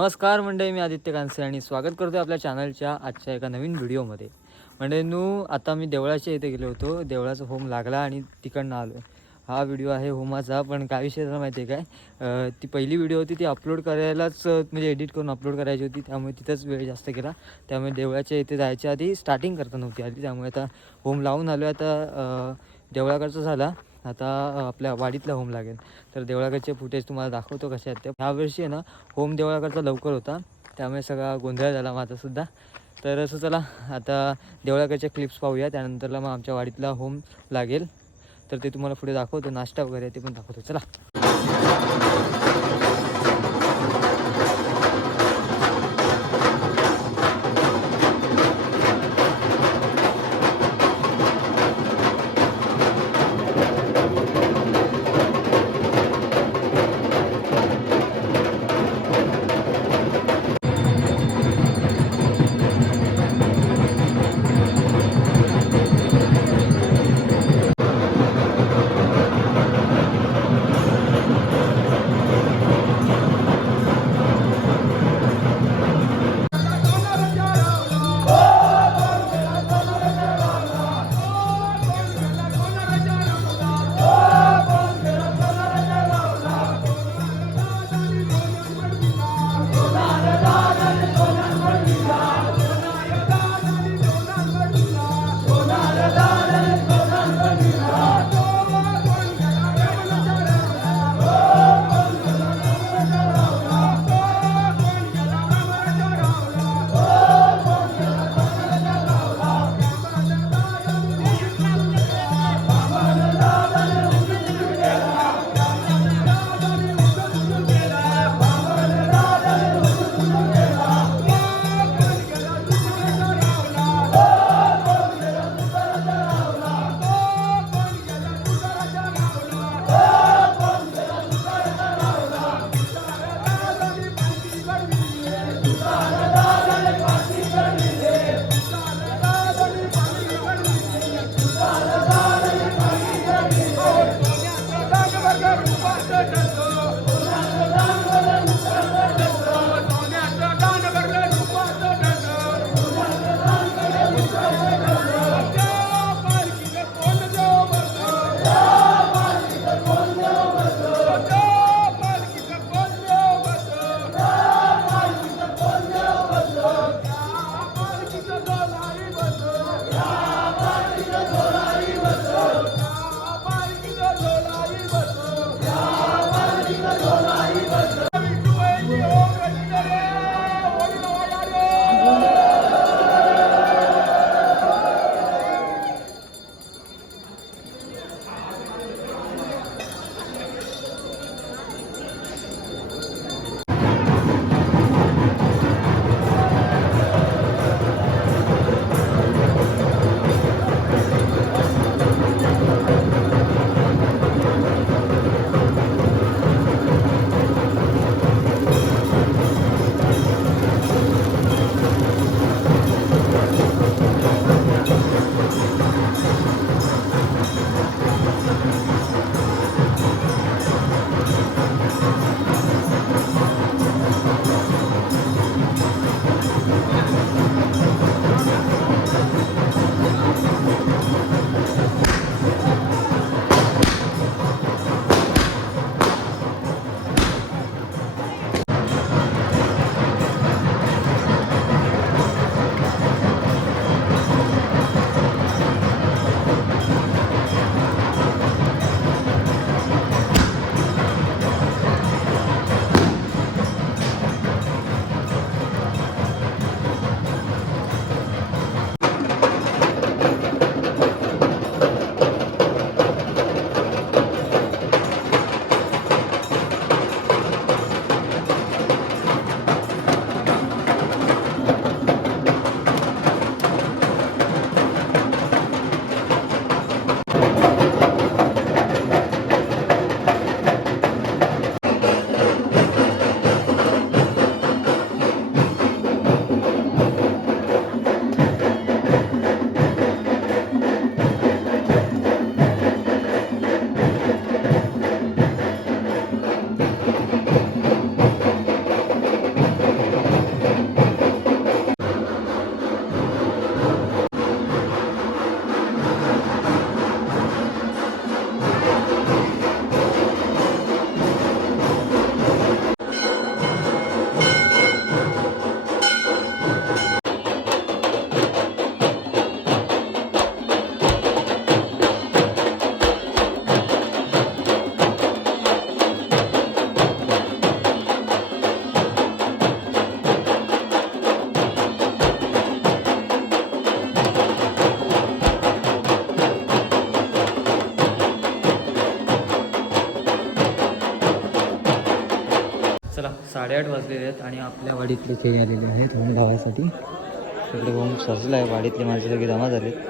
नमस्कार मंडळी, मी आदित्य कांसे आणि स्वागत करतो आपल्या चॅनलच्या आजच्या एका नवीन व्हिडिओमध्ये. मंडळींनो, आता मी देवळाच्या इथे गेलो होतो. देवळाचा होम लागला आणि तिकडनं आलो आहे. हा व्हिडिओ आहे होमाचा. पण काय विषय झाला माहिती आहे काय, ती पहिली व्हिडिओ होती ती अपलोड करायलाच म्हणजे एडिट करून अपलोड करायची होती, त्यामुळे तिथंच वेळ जास्त गेला. त्यामुळे देवळाच्या इथे जायच्या आधी स्टार्टिंग करता नव्हती आली, त्यामुळे आता होम लावून आलो आहे. आता देवळाकडचा झाला, आता आपल्या वाडीतला होम लागेल. तर देवळाकडचे फुटेज तुम्हाला दाखवतो कसे आहेत ते. ह्यावर्षी आहे ना होम देवळाकडचा लवकर होता, त्यामुळे सगळा गोंधळ झाला माझासुद्धा. तर असं चला आता देवळाकडच्या क्लिप्स पाहूया, त्यानंतरला मग आमच्या वाडीतला होम लागेल. तर ते तुम्हाला पुढे दाखवतो, नाश्ता वगैरे ते पण दाखवतो. चला. 8:30 वाजलेले आहेत आणि आपल्या वाडीतले खेळ आलेले आहेत होम लावायसाठी. तिकडे होम सजला आहे, वाडीतले माणसं सगळे जमा झालेत.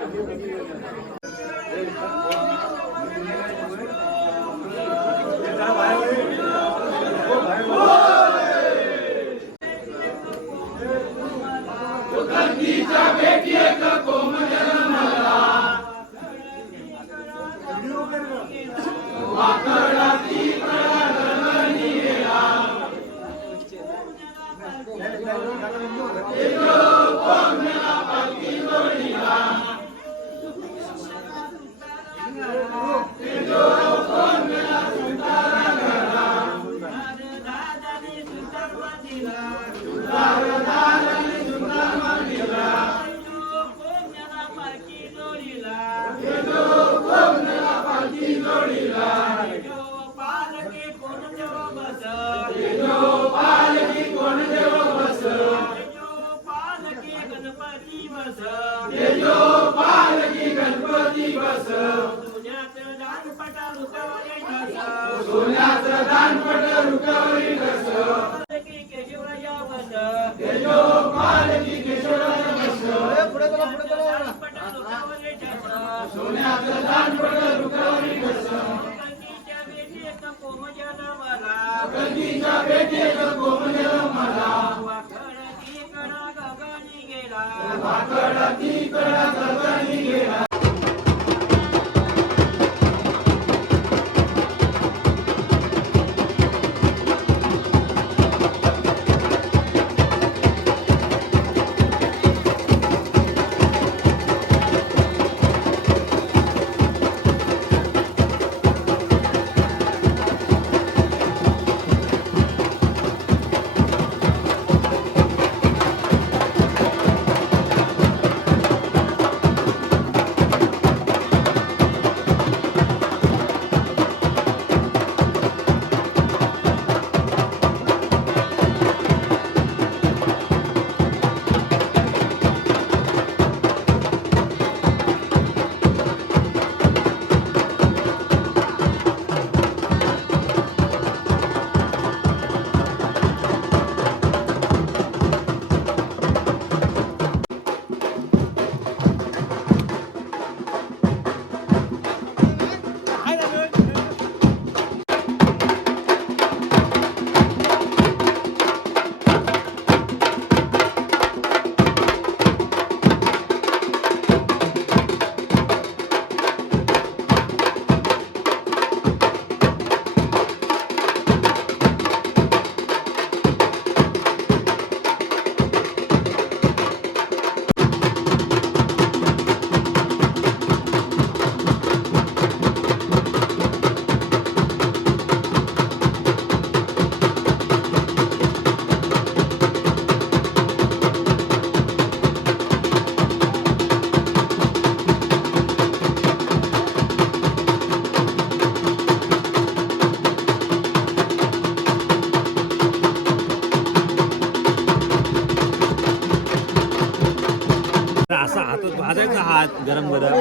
गरम गरम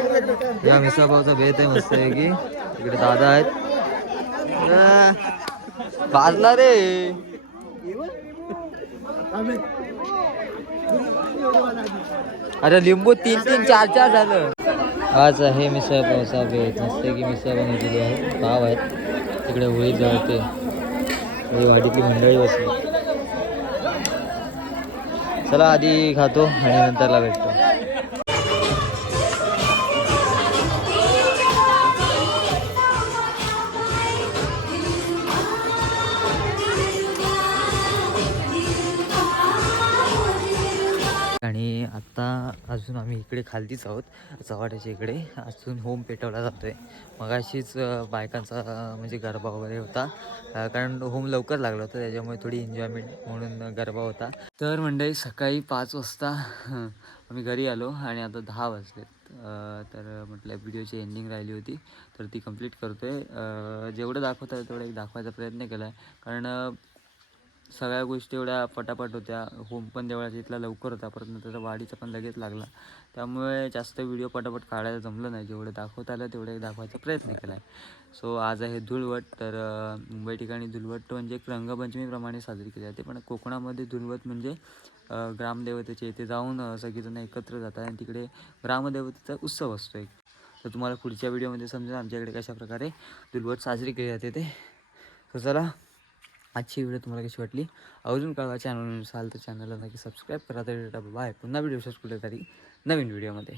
या मिसळपावचा बेत आहे मस्त आहे की. इकडे दादा आहेत. भाजला रे. अरे लिंबू 3-3 4-4 झालं. आज आहे मिसळपावचा बेत. मस्त की मिसळ बनवलेली आहे. पाव आहेत तिकडे. होळी जळते. होळी वाडीतली मंडळी बसली. चला आधी खातो आणि नंतरला भेटतो. आणि आत्ता अजून आम्ही इकडे खालतीच आहोत, चव्हाट्याच्या इकडे. अजून होम पेटवला जातो आहे. मग अशीच बायकांचा म्हणजे गरबा वगैरे होता, कारण होम लवकर लागला होता त्याच्यामुळे थोडी एन्जॉयमेंट म्हणून गरबा होता. तर मंडळी सकाळी 5 वाजता आम्ही घरी आलो आणि आता 10 वाजलेत. तर म्हटलं व्हिडिओची एंडिंग राहिली होती तर ती कंप्लीट करतो आहे. जेवढं दाखवता येईल तेवढं एक दाखवायचा प्रयत्न केला आहे, कारण सगळ्या गोष्टी एवढ्या पटापट होत्या. होम पण देवळाच्या इथला लवकर होता, परत नंतर वाडीचा पण लगेच लागला. त्यामुळे जास्त व्हिडिओ पटापट काढायला जमलं नाही. जेवढं दाखवता आलं तेवढे दाखवायचा प्रयत्न केला आहे. सो आज आहे धुळवट. तर मुंबई ठिकाणी धुळवट म्हणजे एक रंगपंचमीप्रमाणे साजरी केली जाते. पण कोकणामध्ये धुळवट म्हणजे ग्रामदेवतेच्या इथे जाऊन सगळेजण एकत्र जातात आणि तिकडे ग्रामदेवतेचा उत्सव असतो एक. तर तुम्हाला पुढच्या व्हिडिओमध्ये समजेल आमच्याकडे कशाप्रकारे धुळवट साजरी केली जाते ते. तर चला, आजची व्हिडिओ तुम्हाला कशी वाटली अजून कळवा. चॅनल असाल तर चॅनलला नक्की सबस्क्राईब करा. तर बाय, पुन्हा व्हिडिओ कुठेतरी नवीन व्हिडिओमध्ये.